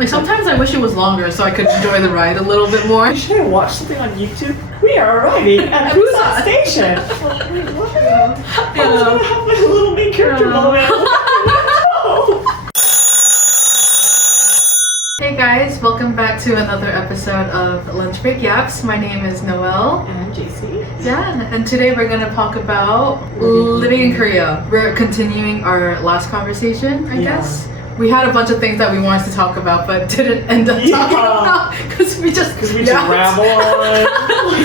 Like sometimes I wish it was longer so I could enjoy the ride a little bit more. Should I watch something on YouTube? We are arriving at Busan Station. Oh, wait, what? I was gonna have like a little main character moment. Hey guys, welcome back to another episode of Lunch Break Yaps. My name is Noelle. And I'm JC. Yeah, and today we're gonna talk about living in Korea. We're continuing our last conversation, I guess. We had a bunch of things that we wanted to talk about, but didn't end up talking about because we just ramble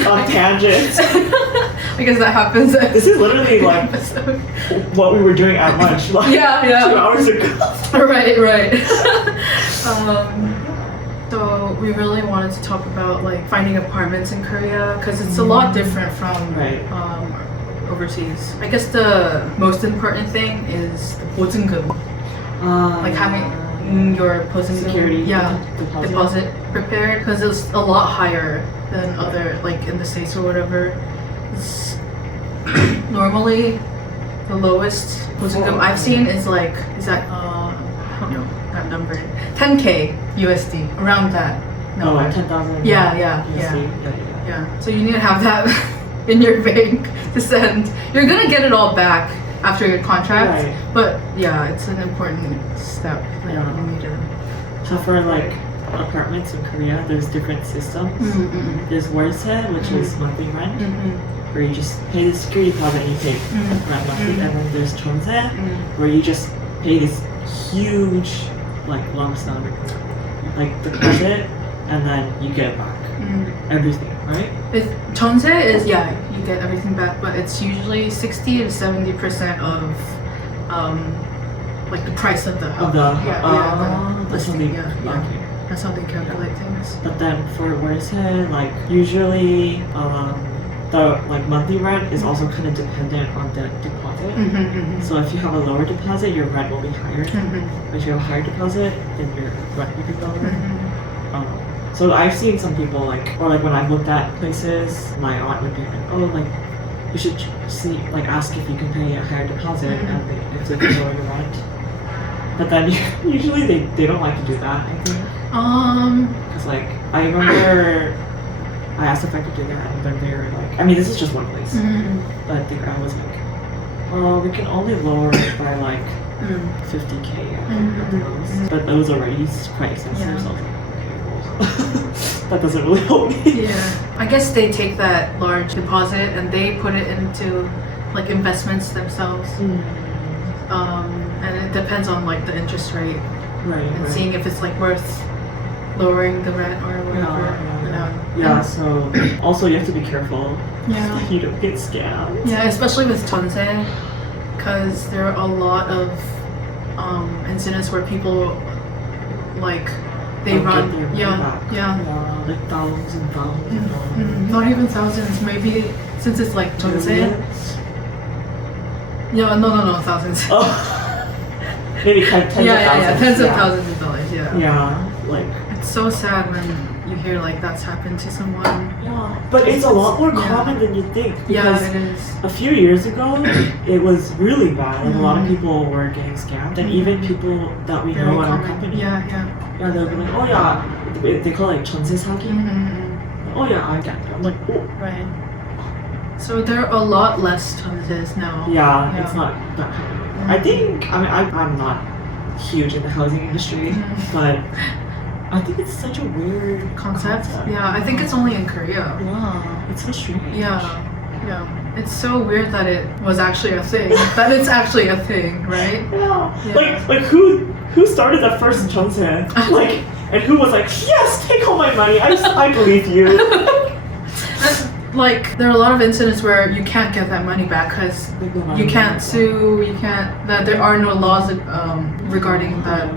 on tangents. I guess that happens. This is literally like what we were doing at lunch. Like 2 hours ago. Right. So we really wanted to talk about like finding apartments in Korea because it's a lot different from overseas. I guess the most important thing is the 보증금. Like having your security deposit prepared because it's a lot higher than other like in the States or whatever. It's normally the lowest 보증금 I've seen is like I don't know that number 10k USD around that. No, like 10,000. Yeah. So you need to have that in your bank to send. You're gonna get it all back after your contract, but yeah, it's an important step that you need to. So for like apartments in Korea, there's different systems. There's wolse, which is monthly rent, where you just pay the security deposit and you pay rent monthly, and then there's Jeonse, where you just pay this huge like lump sum, like deposit, and then you get back everything, right? Jeonse is you get everything back, but it's usually 60 to 70% of like the price of the house. That's how they calculate things. But then for wolse, like usually the like monthly rent is also kind of dependent on the deposit. So if you have a lower deposit, your rent will be higher. If you have a higher deposit, then your rent will be lower. So I've seen some people like, or like when I've looked at places, my aunt would be like, oh, like you should see, like ask if you can pay a higher deposit and if they can lower the rent. But then usually they don't like to do that, I think. Because like I remember I asked if I could do that, and then they were like, I mean this is just one place, but the girl was like, oh, we can only lower it by like 50k at the most. But it was already quite expensive. So I was like, that doesn't really help me. Yeah, I guess they take that large deposit and they put it into like investments themselves. And it depends on like the interest rate, and seeing if it's like worth lowering the rent or whatever. So also you have to be careful. So you don't get scammed. Yeah, especially with Jeonse, because there are a lot of incidents where people like they run like thousands and thousands. Not even thousands, maybe since it's like Jeonse. No, thousands. Maybe tens of thousands. Tens of thousands of dollars. Like it's so sad when you hear like that's happened to someone. But it's a lot more common than you think. Because it is. A few years ago, it was really bad. Like a lot of people were getting scammed, and even people that we know in our company. Yeah, they'll be like, oh yeah, they call it like Jeonse 사기. Oh yeah, I get it. I'm like, oh. Right. So there are a lot less Jeonses now. It's not that common. I think, I'm not huge in the housing industry, but I think it's such a weird concept. Yeah, I think it's only in Korea. Wow, it's so strange. Yeah. It's so weird that it was actually a thing. That it's actually a thing, right? Yeah. Like who started the first Jeonse? Like, and who was like, yes, take all my money. I believe you. Like there are a lot of incidents where you can't get that money back because you can't sue. That there are no laws regarding that.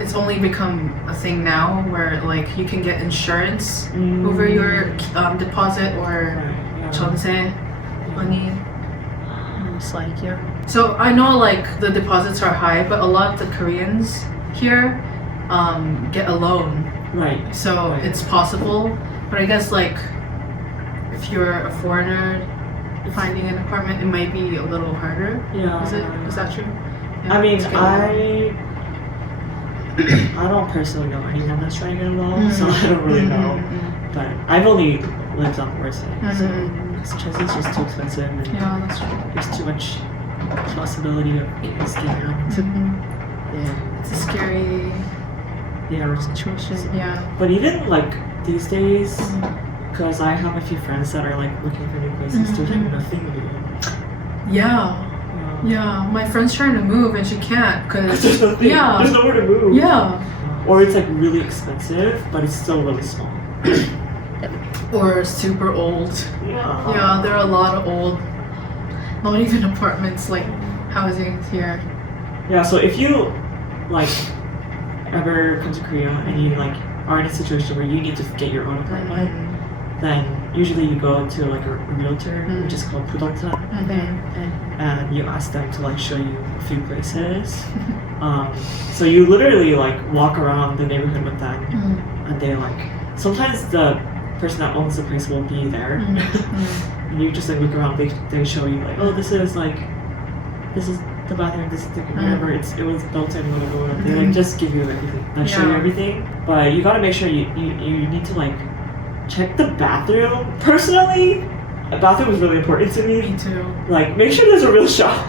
It's only become a thing now where like you can get insurance over your deposit or Jeonse money. It's like So I know like the deposits are high, but a lot of the Koreans here get a loan. Right. So it's possible, but I guess like if you're a foreigner finding an apartment, it might be a little harder. Is that true? I mean, I don't personally know anyone that's trying it alone, so I don't really know. But I've only lived on Worse, so Jeonse is just too expensive and Yeah, that's true. there's too much possibility of getting scammed. Yeah. It's a scary situation. Yeah. But even like these days, because I have a few friends that are like looking for new places, there's like nothing new. Yeah. Yeah. My friend's trying to move and she can't because There's nothing. yeah. There's nowhere to move. Yeah. Or it's like really expensive, but it's still really small. Or super old. Yeah, there are a lot of old, not even apartments, like housings here. Yeah, so if you like ever come to Korea and you like are in a situation where you need to get your own apartment, then usually you go to like a realtor, which is called 부동산, and you ask them to like show you a few places. So you literally like walk around the neighborhood with them, and they like sometimes the person that owns the place will be there, and you just like look around. They show you like, oh, this is the bathroom, this is the whatever. It was built in whatever. They like just give you everything, like show you everything. But you gotta make sure you need to like check the bathroom. Personally, a bathroom is really important to me. Me too. Like make sure there's a real shower.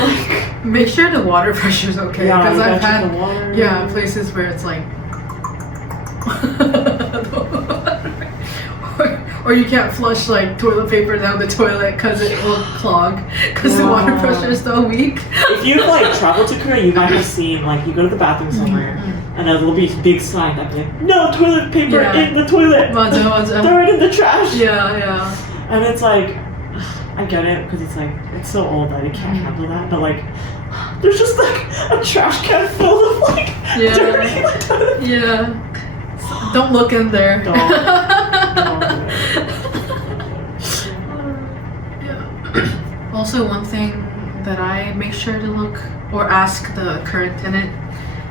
Like, make sure the water pressure is okay. Yeah, because I've check had the water. places where it's like. Or you can't flush like toilet paper down the toilet because it will clog because the water pressure is so weak. If you like travel to Korea, you might have seen like you go to the bathroom somewhere and there'll be a big sign that'll be like, no toilet paper in the toilet. 맞아. Throw it in the trash. Yeah. And it's like, I get it because it's like it's so old that it can't handle that. But like, there's just like a trash can full of like dirty like, toilet. Yeah. Don't look in there. Don't. Also, one thing that I make sure to look or ask the current tenant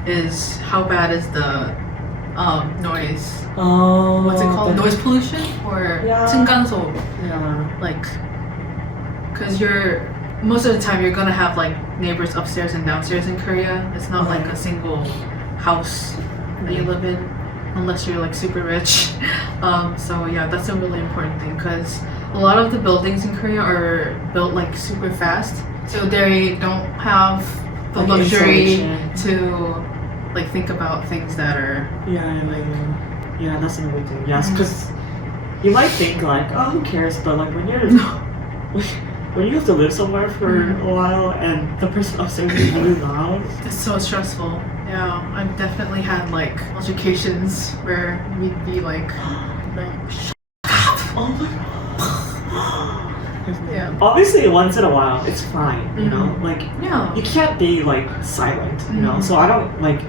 is how bad is the noise? Oh, What's it called? Noise pollution or 층간소? Yeah. Like, because most of the time you're gonna have like neighbors upstairs and downstairs in Korea. It's not like a single house that you live in. Unless you're like super rich. So yeah, that's a really important thing because a lot of the buildings in Korea are built like super fast. So they don't have the like luxury insulation. to like think about things that are Yeah, that's another thing. Yes, because you might think like, oh, who cares? But like when you're when you have to live somewhere for a while and the person upstairs is really loud, it's so stressful. Yeah, I've definitely had like altercations where we'd be like shut up. oh my god. Yeah. Obviously, once in a while, it's fine. You know, like Yeah. you can't be like silent. You know, so I don't like.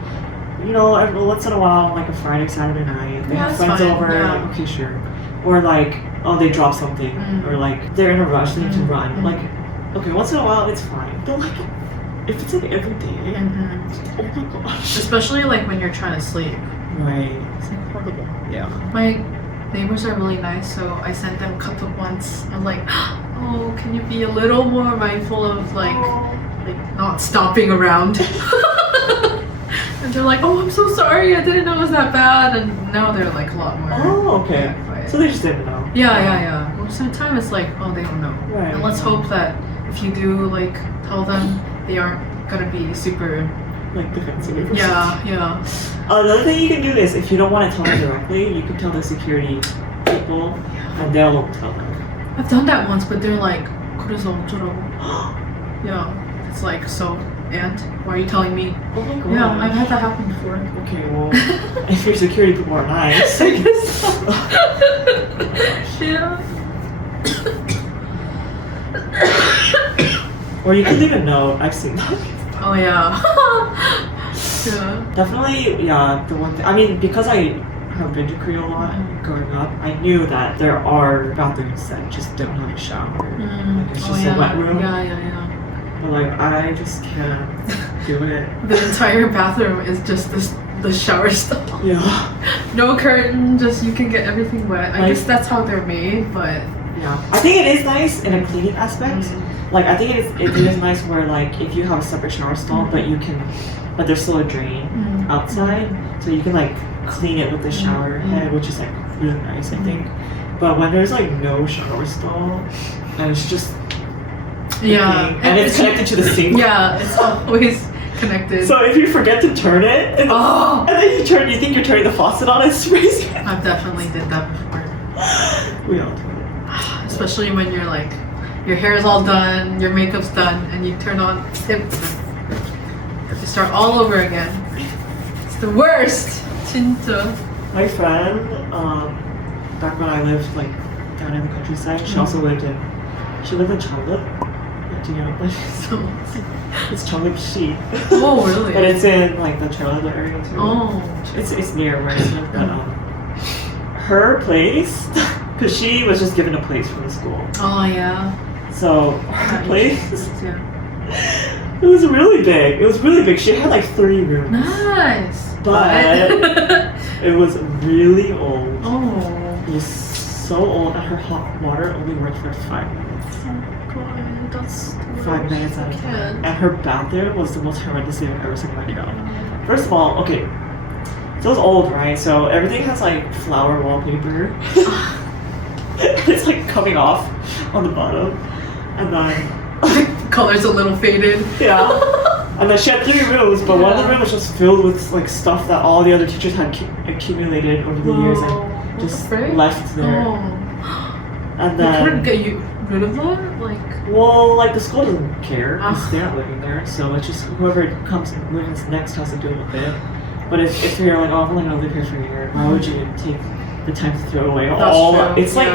You know, every once in a while, like a Friday, Saturday night, they have that's friends fine, over. yeah. Like, okay, sure. Or like, oh, they drop something, or like they're in a rush, they need to run. Like, okay, once in a while, it's fine. But like, if it's like every day, oh my gosh. Especially like when you're trying to sleep. Right. It's like horrible. Yeah. My neighbors are really nice, so I sent them katuk once. I'm like, oh, can you be a little more mindful of like not stomping around? And they're like, oh, I'm so sorry, I didn't know it was that bad. And now they're like a lot more. Oh, okay. quiet. So they just didn't know. Yeah. Most of the time it's like, oh, they don't know. Right. And let's hope that if you do like tell them, they aren't gonna be super Like defensive. Yeah. Another thing you can do is if you don't want to tell them directly, you can tell the security people, and they'll tell them. I've done that once, but they're like, 그래서 어쩌라고? Yeah, it's like, so, and why are you telling me? Oh my god. Yeah, I've had that happen before. Okay, well, if your security people are nice. I guess so. Yeah. Or you can leave a note. I've seen that. Oh yeah. Yeah. Definitely, yeah. The one thing. I mean, because I have been to Korea a lot growing up, I knew that there are bathrooms that just don't have a shower. Like it's just a wet room. Yeah. But like, I just can't do it. The entire bathroom is just the shower stall. Yeah. No curtain, just you can get everything wet. I Like- guess that's how they're made, but Yeah. I think it is nice in a cleaning aspect. Like I think it is nice where like if you have a separate shower stall, but you can but there's still a drain outside, so you can like clean it with the shower head, which is like really nice, I think. But when there's like no shower stall, and it's just and it's connected to the sink. Yeah, it's always connected. So if you forget to turn it, and then you think you're turning the faucet on, and sprays. I've definitely did that before. We all do it. Especially when you're like, your hair is all done, your makeup's done, and you turn on tip. You start all over again. It's the worst. 진짜. My friend, back when I lived like down in the countryside, she also lived in Jeonse. Do you know what that is? It's Jeonse. Oh, really? But it's in like the Jeolla area too. Oh. It's near where I live, but her place, because she was just given a place from the school. Oh yeah. So her place, yeah. it was really big. It was really big. She had like 3 rooms. Nice. But it was really old. Oh. It was so old, and her hot water only worked for 5 minutes. Oh god, that's 5 minutes at a time. And her bathroom was the most horrendous thing I've ever seen in my job. First of all, okay, so it's old, right? So everything has like flower wallpaper. It's like coming off on the bottom, and then color's a little faded. Yeah. And then she had 3 rooms, but one of the rooms was just filled with like stuff that all the other teachers had accumulated over the years and just left there. Oh. And They then couldn't get you rid of that? Like, well, like the school doesn't care because they're not living there, so it's just whoever comes and lives next has to deal with it. But if you're like, oh, I'm only gonna live here for a year, why would you take the time to throw away all that? It's like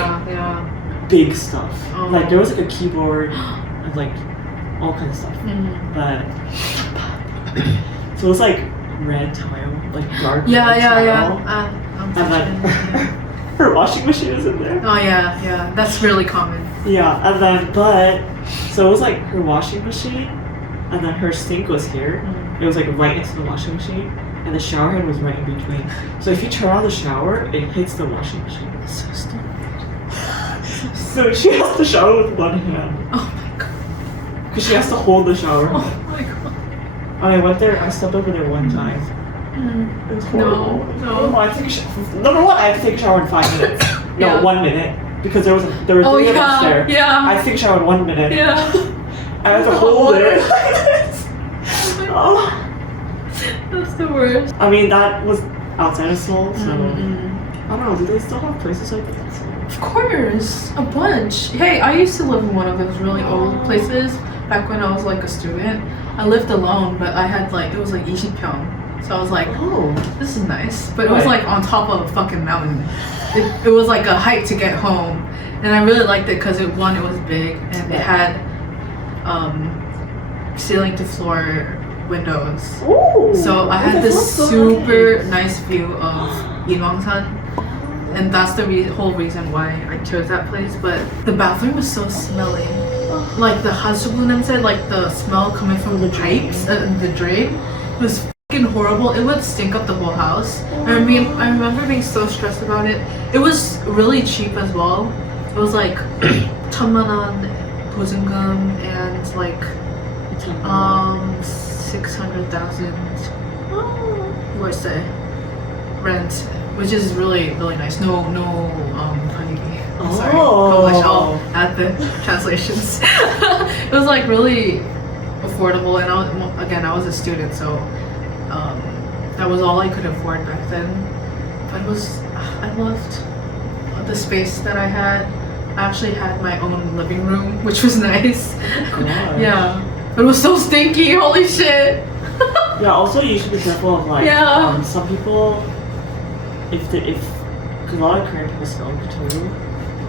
big stuff. Oh. Like there was like a keyboard and like all kinds of stuff. But so it was like red tile, like dark red tile. And then her washing machine was in there. Oh yeah, that's really common. Yeah, and then so it was like her washing machine, and then her sink was here. It was like right next to the washing machine, and the shower head was right in between. So if you turn on the shower, it hits the washing machine. It's so stupid. So she has to shower with one hand. Oh my god. Because she has to hold the shower. Oh my god. And I went there, I stepped over there one time. It was horrible. No. I think number one, I had to take a shower in 5 minutes. No, 1 minute. Because there were 3 of us there. Yeah. I had to take a shower in 1 minute. Yeah. I had to hold it. Oh. That's the worst. I mean, that was outside of Seoul, so I don't know. Do they still have places like that? Of course, a bunch. Hey, I used to live in one of those really old places back when I was like a student. I lived alone, but I had like, it was like 20평. So I was like, oh, this is nice. But it was like on top of a fucking mountain. It was like a hike to get home. And I really liked it because it was big and it had ceiling to floor windows. Ooh, so I had this super nice view of Ilwangsan. And that's the whole reason why I chose that place. But the bathroom was so smelly. Like the hasubun said, like the smell coming from the pipes, the drain was fucking horrible. It would stink up the whole house. I remember being so stressed about it. It was really cheap as well. It was like 1,000,000원 보증금 and like 600,000 wolse rent, which is really nice. No 분위기. Sorry. I'll add the translations. It was like really affordable, and I was a student, so that was all I could afford back then. But I loved the space that I had. I actually had my own living room, which was nice. Yeah, but it was so stinky. Holy shit. Yeah. Also, you should be careful of like some people, because a lot of Korean people smoke too.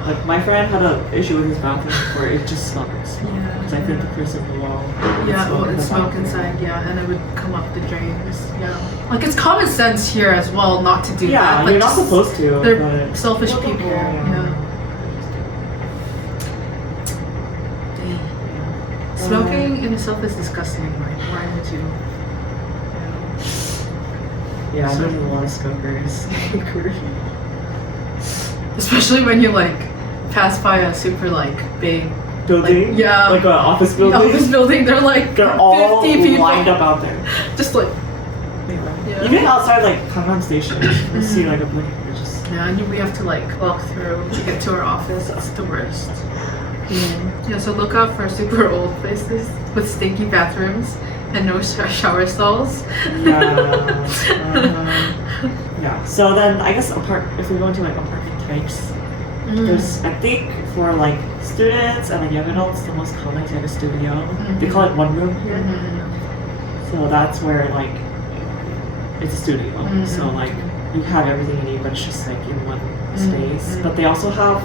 Like my friend had an issue with his bathroom where it just smelled like smoke. It's like the person below. Yeah, it's smoke inside. Yeah, and it would come up the drains. Yeah, like it's common sense here as well not to do that. Yeah, you're not supposed to. They're selfish people. Yeah. Smoking in itself is disgusting. Like, why would you? Yeah, there's a lot of smokers in Korea. Especially when you like pass by a super like big building. Like, yeah, like an office building. They're like they're all 50 people lined up out there. Just like Even outside like Gangnam Station, you see like a blinking just. Yeah, and we have to like walk through to get to our office. It's the worst. Yeah, so look out for super old places with stinky bathrooms and no shower stalls. Yeah. So then I guess if we go into like apartment types, there's I think for like students and like young adults, the most common is like a studio. They call it one room here. So that's where like it's a studio. So like you have everything you need, but it's just like in one space. But they also have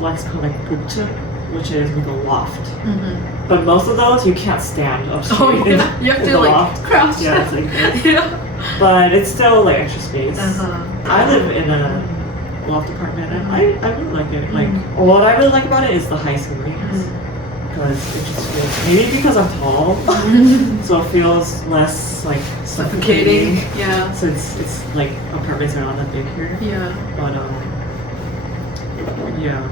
what's called like bukchuk, which is with a loft. But most of those you can't stand upstairs. Oh yeah, you have to like crouch. Yeah, it's like this. But it's still like extra space. I live in a loft apartment and I really like it. Like what I really like about it is the high ceilings. Because it just feels, maybe because I'm tall, so it feels less like suffocating. Yeah. So it's like apartments are not that big here. Yeah. But yeah.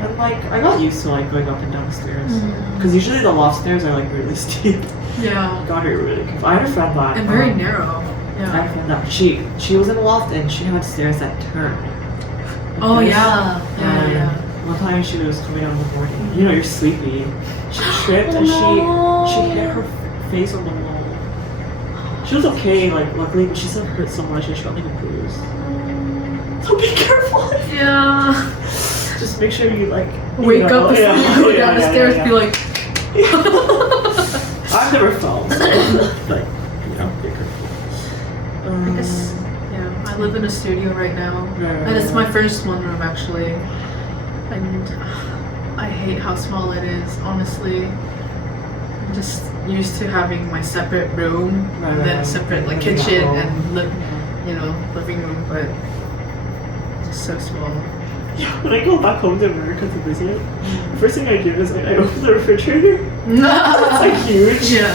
And like I got used to like going up and down the stairs. Because usually the loft stairs are like really steep. Yeah. Got it really careful. I had a friend that and very narrow. Yeah. I had a friend that she was in a loft and she had stairs that turned. Oh yeah. Yeah. One time she was coming out in the morning. You know, you're sleepy. She tripped and she hit her face on the wall. She was okay, like luckily, but she still hurt so much and she got like a bruise. So be careful. Yeah. Just make sure you like wake up before you go down the stairs. Be like. I've never fell, so like you know, be careful. I guess I live in a studio right now, and it's my first one room actually. And I hate how small it is, honestly. I'm just used to having my separate room and then a separate like kitchen and living room, but it's just so small. Yeah, when I go back home to America to visit, the first thing I do is like I open the refrigerator. It's like huge. Yeah.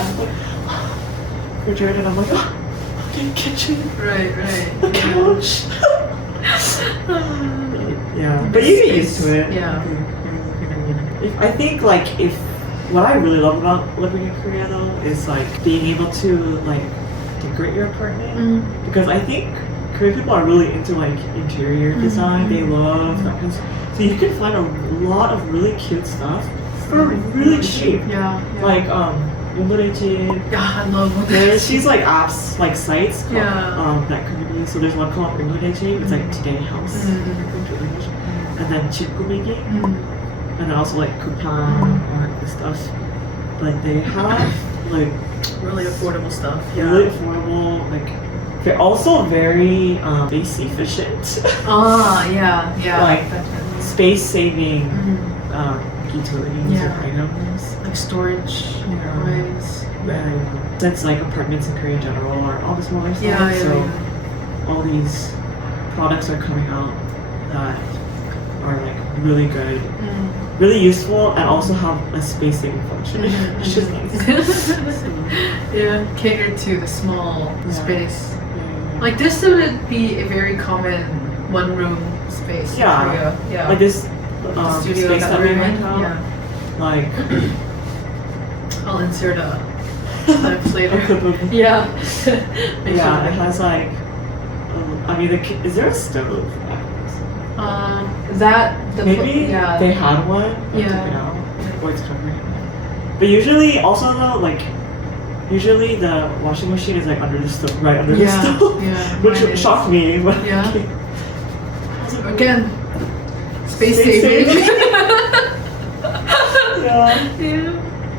Refrigerator and I'm like, oh, okay, kitchen. Right. The couch. Yeah, but you get used to it. Yeah. I think like if what I really love about living in Korea though is like being able to like decorate your apartment because I think Korean people are really into like interior design. They love that kind of stuff. So you can find a lot of really cute stuff for really cheap. Yeah. Like Umurejin. Yeah, I love Umurejin. She's like apps, like sites called, Yeah. that could be. So there's one called Umurejin. It's like today house. And then chipkumegi. And then also like coupon and stuff. But they have like really affordable stuff. Really affordable, like they're also very space efficient. Yeah. Like definitely. space saving utilities or Yeah. items. Like storage ways. And since like apartments in Korea in general are all the smaller size, so all these products are coming out that are like really good, really useful, and also have a space saving function, which is nice. Yeah, catered to the small space. Like this would be a very common one room space in Korea. Yeah. Like this the studio space that we we're rent in. out. Yeah. Like I'll insert a clips later. Yeah. Yeah, it has like I mean, is there a stove? Maybe they had one. They took it out. Or it's covering it. But usually, also though, like usually the washing machine is like under the stove, right under the stove, which shocked me. But again, space saving.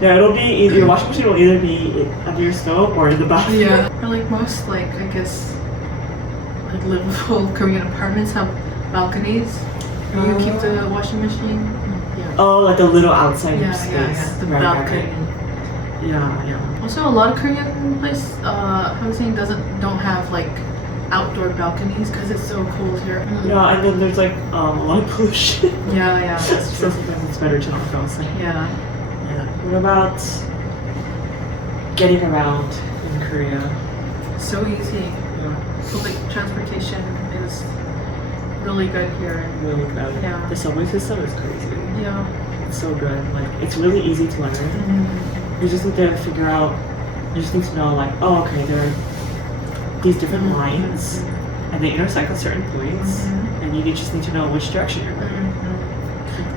Yeah, it'll be either your washing machine will either be under your stove or in the bathroom. Yeah, or like most like I guess like livable Korean apartments have balconies where you keep the washing machine. Yeah. Oh, like the little outside space. Yeah, the balcony. Yeah. Also, a lot of Korean housing don't have like outdoor balconies because it's so cold here. Yeah, and then there's like a lot of pollution. Yeah, that's So true. sometimes it's better to not go outside. Yeah. What about getting around in Korea? So easy. Yeah. Public transportation is really good here. Really good. Yeah. The subway system is crazy. Yeah. It's so good. Like it's really easy to learn. You just need to figure out. You just need to know like, oh, okay, there are these different lines, and they intersect at certain points, and you just need to know which direction you're going.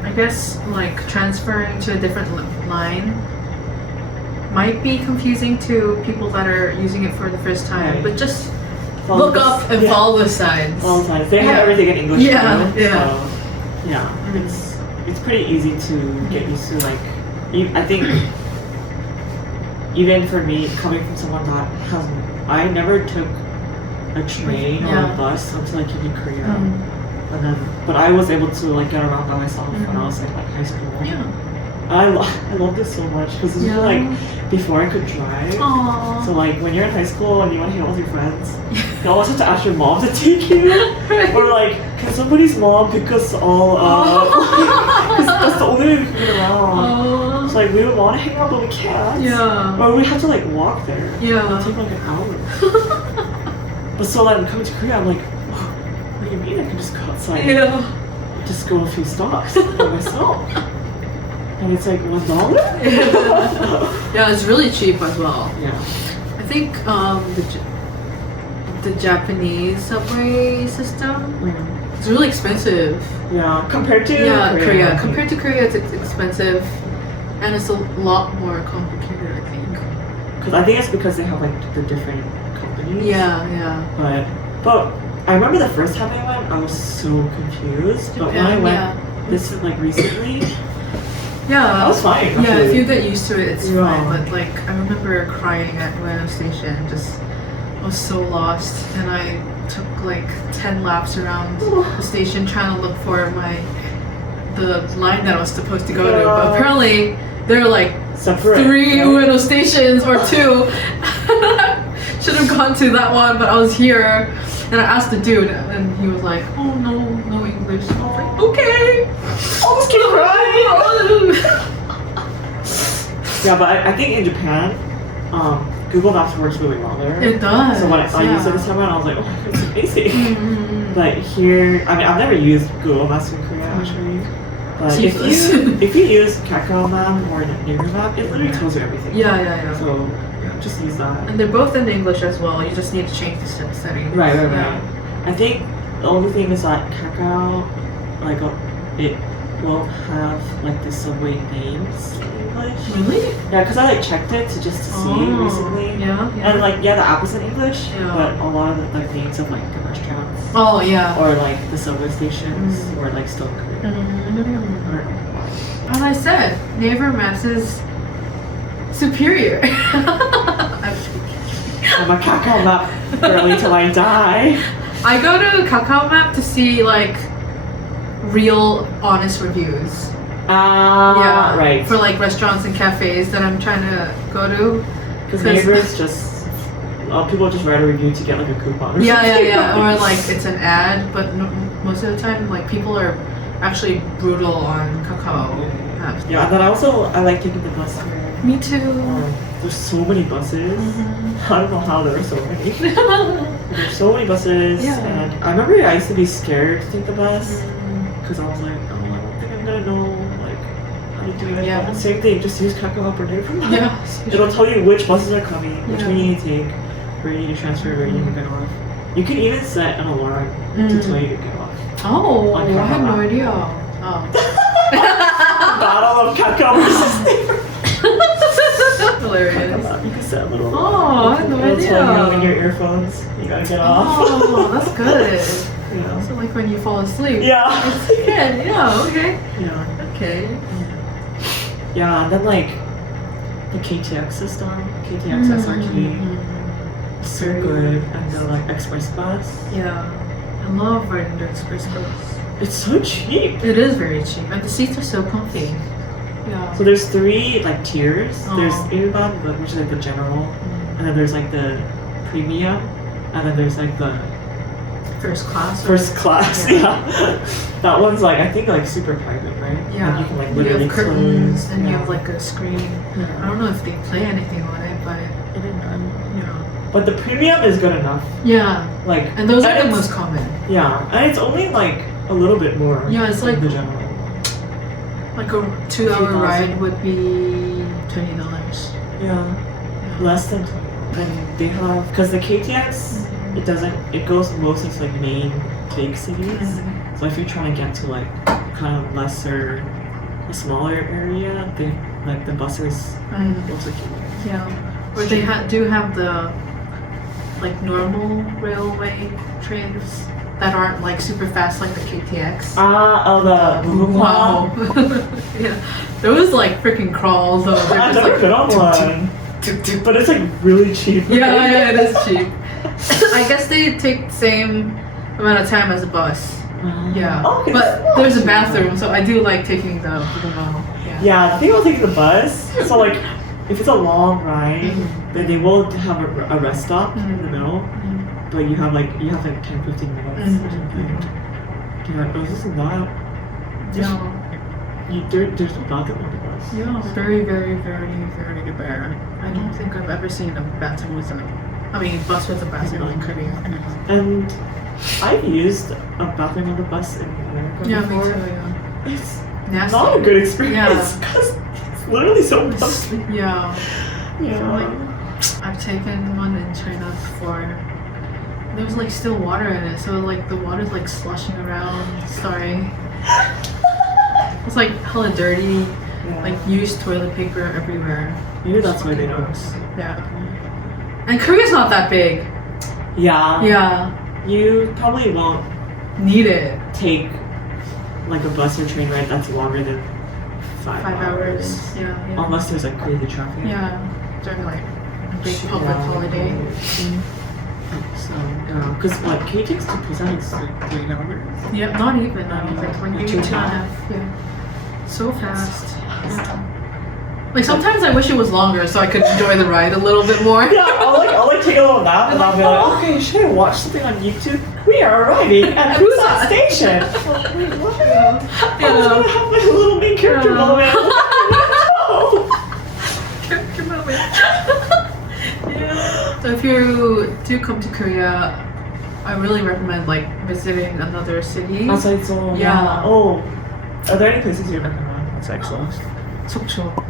I guess like transferring to a different line might be confusing to people that are using it for the first time, Right. but just Follow look up and follow the signs. All the time. They have Yeah. everything in English. Yeah, too, yeah. So, yeah, it's pretty easy to get used to. Like, I think even for me, coming from someone that has, I never took a train or Yeah. a bus until I came to Korea, and then, but I was able to like get around by myself when I was in like high school. Yeah. I love this so much because this Yeah. was like before I could drive. Aww. So like when you're in high school and you want to hang out with your friends, you always have to ask your mom to take you, or like, can somebody's mom pick us all up? Because that's the only way we can get around. So like we would want to hang out but we can't. Yeah. Or we have to like walk there. Yeah. It'll take like an hour. But so like coming to Korea, I'm like, what do you mean I can just go outside? Yeah. Just go a few stops by myself. And it's like $1? Yeah, it's really cheap as well. Yeah. I think the Japanese subway system is really expensive. Yeah. Compared to Korea. I think. Compared to Korea, it's expensive, and it's a lot more complicated, I think. Because I think it's because they have like the different companies. Yeah. But I remember the first time I went, I was so confused. But when I went this like recently, Yeah. I was fine. Yeah, actually. if you get used to it, it's Yeah. fine. But like, I remember crying at Ueno Station. I was so lost, and I took like 10 laps around the station trying to look for the line that I was supposed to go to. But apparently, there are like Separate, 3 right? Ueno stations or 2. Should have gone to that one, but I was here. And I asked the dude, and he was like, "Oh no English." I was like, "Okay." Almost keep crying. Yeah, but I think in Japan, Google Maps works really well there. It does. So when I used it this time around, I was like, oh my god, it's amazing. But here, I mean, I've never used Google Maps in Korea actually. But if you use Kakao Map or Naver Map, it literally tells you everything. Yeah. So just use that. And they're both in English as well. You just need to change the setting. Right. Yeah. I think the only thing is that Kakao, like, it won't have like the subway names in English. Really? Yeah, because I like checked it to see recently. Yeah. And like, yeah, the app is in English, Yeah. but a lot of the like names of like the restaurants Oh yeah. or like the subway stations were like still in Korean. I don't know why. As I said, Naver Maps is superior. I'm a Kakao Map girly till I die. I go to Kakao Map to see like real honest reviews. Yeah, right. For like restaurants and cafes that I'm trying to go to. Because neighbors just, people just write a review to get like a coupon or something. Yeah. Or like it's an ad, but most of the time like people are actually brutal on Kakao Maps. Yeah, and then I like taking the bus here. Me too. There's so many buses. I don't know how there are so many. There's so many buses, Yeah. and I remember I used to be scared to take the bus because I was like, oh, I don't think I'm gonna know like how to do it. Yeah. But same thing, just use Kakao or Naver Map. Yeah. It'll tell you which buses are coming, which Yeah. one you need to take, where you need to transfer, where you need to get off. You can even set an alarm to tell you to get off. Oh, On I had Kakao no Map. idea. Oh. Battle of Kakao versus Naver. Hilarious. You can set a little. Oh, I had no it'll tell you idea. in your earphones. You gotta get off. Oh, that's good. Yeah. So like when you fall asleep. Yeah. It's good. Yeah, okay. Yeah. Okay. Yeah, and then like the KTX system, KTX SRT, so good, and the like express bus. Yeah. I love riding the express bus. It's so cheap. It is very cheap. And the seats are so comfy. Yeah. So there's 3 like tiers. Oh. There's Irban, which is like the general, and then there's like the premium, and then there's like the First class. first class. Yeah. Yeah. That one's like I think like super private, right? Yeah. Like you can like You literally have curtains close. and you yeah. have like a screen. I Yeah. don't know if they play anything on it, but yeah. But the premium is good enough. Yeah. Like And those are the it's- most common. Yeah, and it's only like a little bit more. Yeah, it's than like- the general. Like a 2-hour 2,000. ride would be $20. Yeah, less than 20. And they have because the KTX it doesn't. It goes mostly to like main big cities. So if you're trying to get to like kind of lesser, a smaller area, the buses will take you there. Yeah. Or they do have the like normal railway trains that aren't like super fast like the KTX. Wow. Yeah. There was like freaking crawls though. I've never been on one. But it's like really cheap. Yeah, it is cheap. I guess they take the same amount of time as a bus. Yeah. Okay, but there's a bathroom, so I do like taking the Yeah, I think I'll take the bus. So like, if it's a long ride, then they will have a rest stop in the middle. But you have like 10-15 minutes or something. Yeah, this is wild. There's a bathroom on the bus. Yeah, very, very, very, very rare. I don't think I've ever seen a bathroom with bus with a bathroom in Korea. And I've used a bathroom on the bus in America before. Me too, yeah. It's nasty. not a good experience because it's literally so musty. Yeah. I've taken one in China before. There was like still water in it, so like the water's like sloshing around. Sorry. It's like hella dirty, like used toilet paper everywhere. Maybe that's why they notice. Yeah. And Korea's not that big. Yeah. Yeah. You probably won't need it. Take like a bus or train ride that's longer than 5 hours. Yeah. Unless there's like crazy traffic. Yeah. During like a big public holiday. So, yeah. Because like KTX to Busan is like 3 hours. Yeah, not even. I don't think. Like maybe 2.5. Yeah. So fast. Yeah. Like sometimes I wish it was longer so I could enjoy the ride a little bit more. Yeah, I'll take a little nap and I'll be like, okay, should I watch something on YouTube? We are arriving at Busan Station. Wait, what? I was gonna have like a little main character moment. Character moment. Yeah. So if you do come to Korea, I really recommend like visiting another city. Outside Seoul. Yeah. Oh, are there any places you recommend? That's excellent. Sokcho.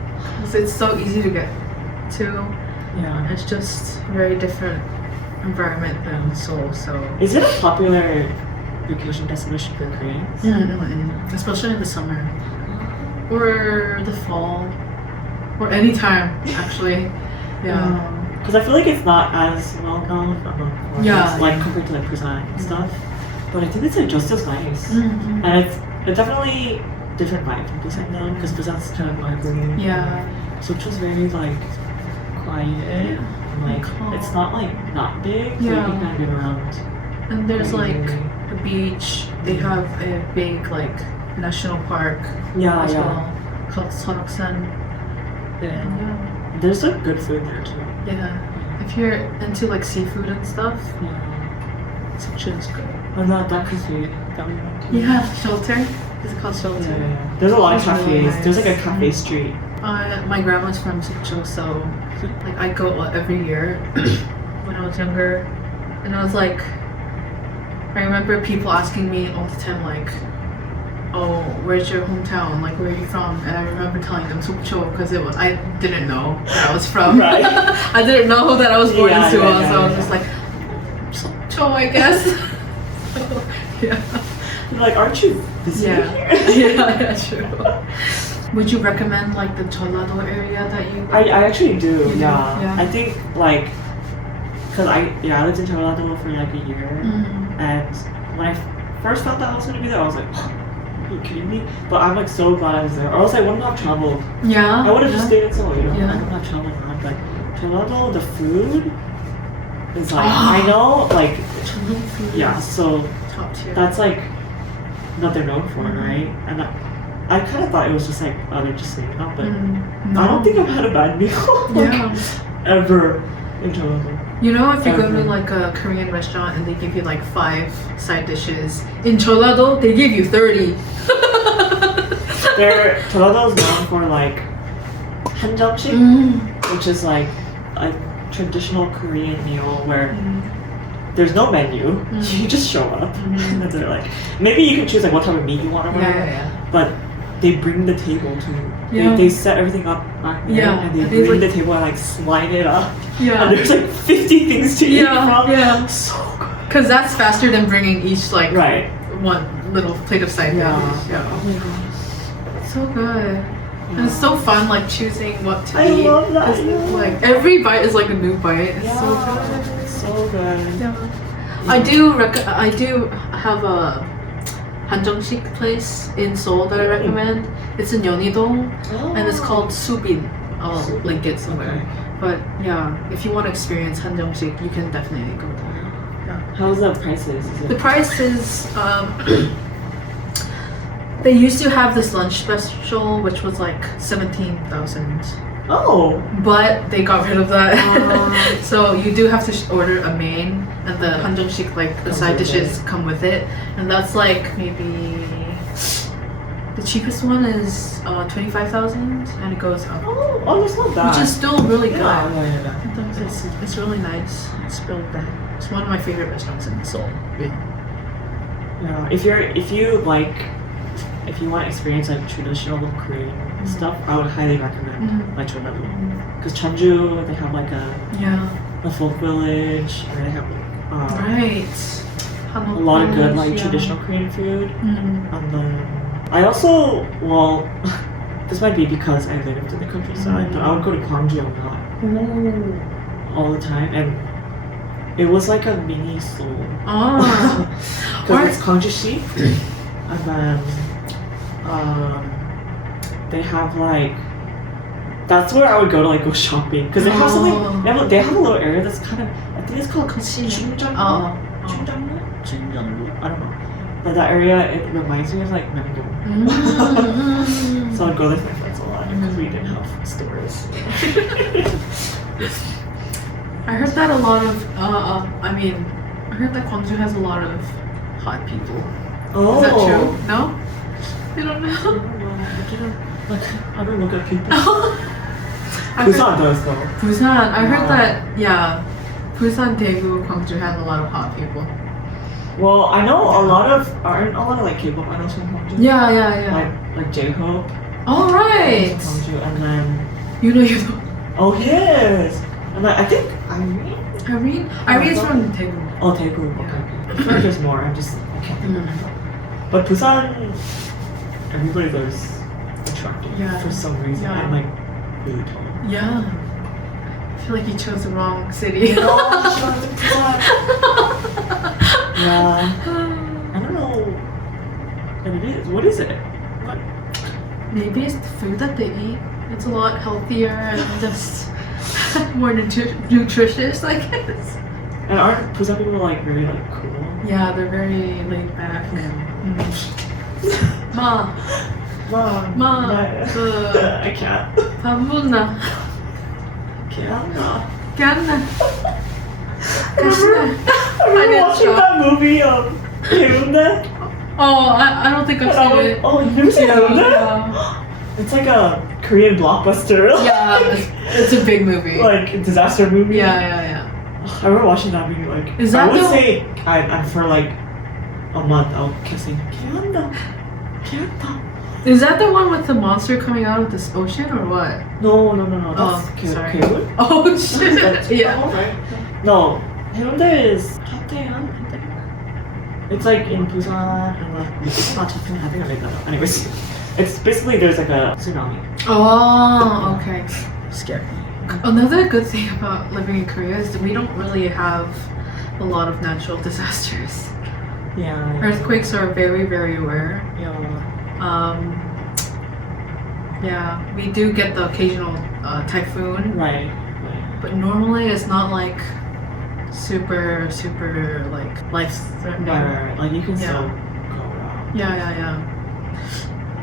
It's so easy to get to. Yeah. It's just very different environment than Seoul. So. Is it a popular vacation destination for Koreans? Especially in the summer, or the fall, or any time actually. Yeah. Because I feel like it's not as well known like compared to like Busan and stuff. But I think it's like just as nice. And it's definitely different vibe from Busan though, because Busan's kind of lively. Yeah. So it's just very like quiet. And, like it's not like not big, so you can kind of get around. And there's like a beach. They have a big like national park as well called Sonoksan. Yeah. There's like good food there too. Yeah. If you're into like seafood and stuff, Sokcho's good. And that cafe that we went to. Yeah, Shelter. Is it called Shelter? Yeah. There's a lot of cafes. Really nice. There's like a cafe street. My grandma's from Seoul, so like I go every year when I was younger, and I was like, I remember people asking me all the time like, "Oh, where's your hometown? Like, where are you from?" And I remember telling them Seoul because I didn't know where I was from. Right. I didn't know that I was born in Seoul, so I was just like, Seoul, I guess. So, yeah. You're like, aren't you visiting here? Yeah, true. Would you recommend like the Jeollado area that you? I actually do. Yeah. Yeah. I think like, cause I lived in Jeollado for like a year, and when I first found out I was gonna be there, I was like, are you kidding me? But I'm like so glad I was there. Or else I wouldn't have traveled. Yeah. I would have just stayed in Seoul. You know, Yeah. I would not travel around. But Jeollado, the food is like I know like yeah. So top tier. that's like what they're known for, right? And I kind of thought it was just like, oh, they're just saying that, but I don't think I've had a bad meal ever in Jeollado. You know, if you go to like a Korean restaurant and they give you like 5 side dishes, in Jeollado they give you 30. Jeollado is known for like 한정식, which is like a traditional Korean meal where there's no menu. You just show up and they're like, maybe you can choose like what type of meat you want or whatever. But they bring the table to they set everything up back there and they bring the table and like slide it up. And there's like 50 things to eat from. So Because that's faster than bringing each like Right. one little plate of side Yeah. dishes. Yeah. Oh my gosh. So good. And it's so fun, like choosing what to I eat. love that. 'Cause, like every bite is like a new bite. It's so Yeah. good. So good. Yeah. I do have a 한정식 place in Seoul that I recommend. It's in Yeonidong Oh. and it's called Subin. I'll link it somewhere. Okay. But yeah, if you want to experience 한정식, you can definitely go there. How's the prices? Is The it price is they used to have this lunch special which was like 17,000. Oh. But they got rid of that. Ah. So you do have to order a main and the 한정식 like the Comes side with dishes come with it. And that's like maybe the cheapest one is 25,000 and it goes up. Oh, that's not bad. Which is still really good. yeah. It's really nice. It's really good. It's one of my favorite restaurants in Seoul. Yeah. If you want to experience like traditional Korean stuff, I would highly recommend like Jeonse. Because Jeonju, they have like Yeah. a folk village, and they have Right. a lot of good like Yeah. traditional Korean food. Mm. And then I also, well, this might be because I lived in the countryside, but I would go to Gwangju a lot, all the time, and it was like a mini Seoul. Oh. Because it's Gwangju-si, and then they have like, that's where I would go to like go shopping, because they have something, they have a little area that's kind of, I think it's called Chunjang. Oh. I don't know. But that area, it reminds me of like Myeongdong. So I'd go there with my friends a lot because we didn't have stores. I heard that a lot of, I heard that Gwangju has a lot of hot people. Oh. Is that true? No? You don't know? I don't look at people. I heard- Busan does though. Busan. I heard Yeah. that, yeah. Busan, Daegu, Gwangju has a lot of hot people. Well, I know aren't a lot of like K-pop idols from Gwangju. Yeah. Like J-Hope. All right. Gwangju, and then You know. oh yes, and then I think Irene's from Daegu. oh Daegu. Okay. I feel like there's more. I can't think of it. But Busan, everybody there's attractive Yeah. for some reason. Yeah. I'm like really tall. Yeah. I feel like you chose the wrong city. Yeah. I don't know what it is. What is it? What? Maybe it's the food that they eat. It's a lot healthier and just more nutritious, I guess. And aren't Busan people like very like cool? Yeah, they're very laid back. Ma, Mom. Ma, I can't. 밥 먹나? Can't. 깐나? I remember watching that movie Hyundai. Oh, I don't think I've seen it. Oh, you've never seen Hyundai? Yeah. It's like a Korean blockbuster. Yeah, it's a big movie. Like a disaster movie. Yeah. I remember watching that movie like. Is that I would the- say I'm for like a month. I'll keep saying Hyundai. Is that the one with the monster coming out of this ocean or what? No. That's sorry. K-Wood? Oh shit! Yeah. Right. No, Hyundai is Cheotaean. It's like in Busan and like it's not Cheotaean. I think I made that up. Anyways, it's basically there's like a tsunami. Oh, okay. Scary. Another good thing about living in Korea is that we don't really have a lot of natural disasters. Yeah. Earthquakes are very, very rare. Yeah. Yeah, we do get the occasional typhoon, Right. but normally it's not like super like life-threatening. Right. Like you can Yeah. still go around. Yeah.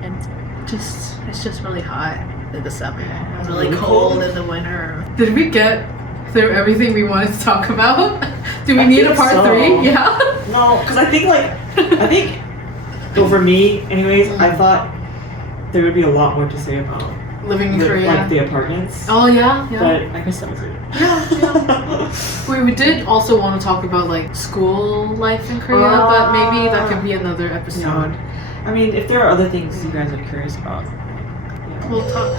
And it's just really hot in the summer. It's Really really cold cold. in the winter. Did we get through everything we wanted to talk about? Do we I need a think part so. 3? Yeah. No, because I think so for me, anyways, I thought there would be a lot more to say about Living in Korea. like the apartments. Oh yeah. But I guess that was it. We did also want to talk about like school life in Korea, but maybe that could be another episode. I mean, if there are other things you guys are curious about, We'll talk.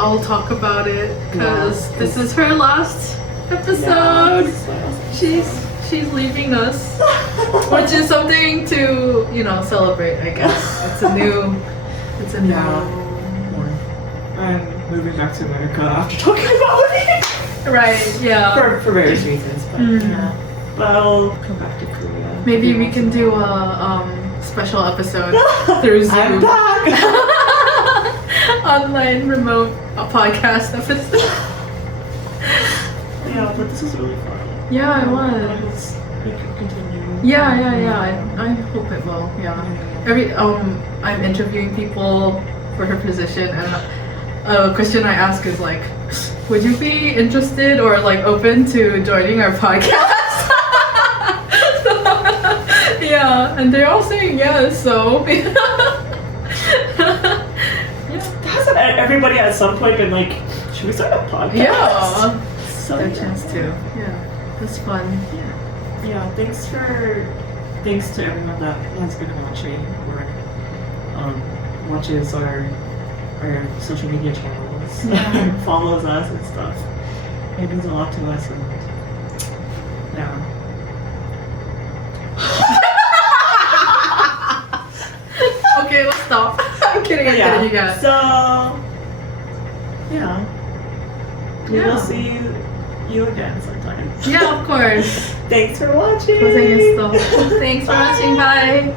I'll talk about it because Yeah. this is her last episode. she's leaving us, which is something to celebrate. I guess it's a new. I'm moving back to America after talking about it. Right. Yeah. For various reasons, but yeah. But I'll come back to Korea. Maybe we can do a special episode through Zoom. I'm back. Online remote podcast episode. Yeah, but this was really fun. Yeah, it I was. hope it can continue. Yeah. I hope it will. Yeah. I'm interviewing people for her position, and a question I ask is like, would you be interested or like open to joining our podcast? Yeah, and they're all saying yes. So. Hasn't everybody at some point been like, should we start a podcast? Yeah. So Their chance to. Yeah. That's fun. Yeah, thanks to everyone that has been watching or watches our social media channels, follows us and stuff. It means a lot to us, and yeah. Okay, let's stop. I'm kidding. You guys. So yeah. We will see you again sometime. Yeah, of course. Thanks for watching. Thanks for watching. Bye.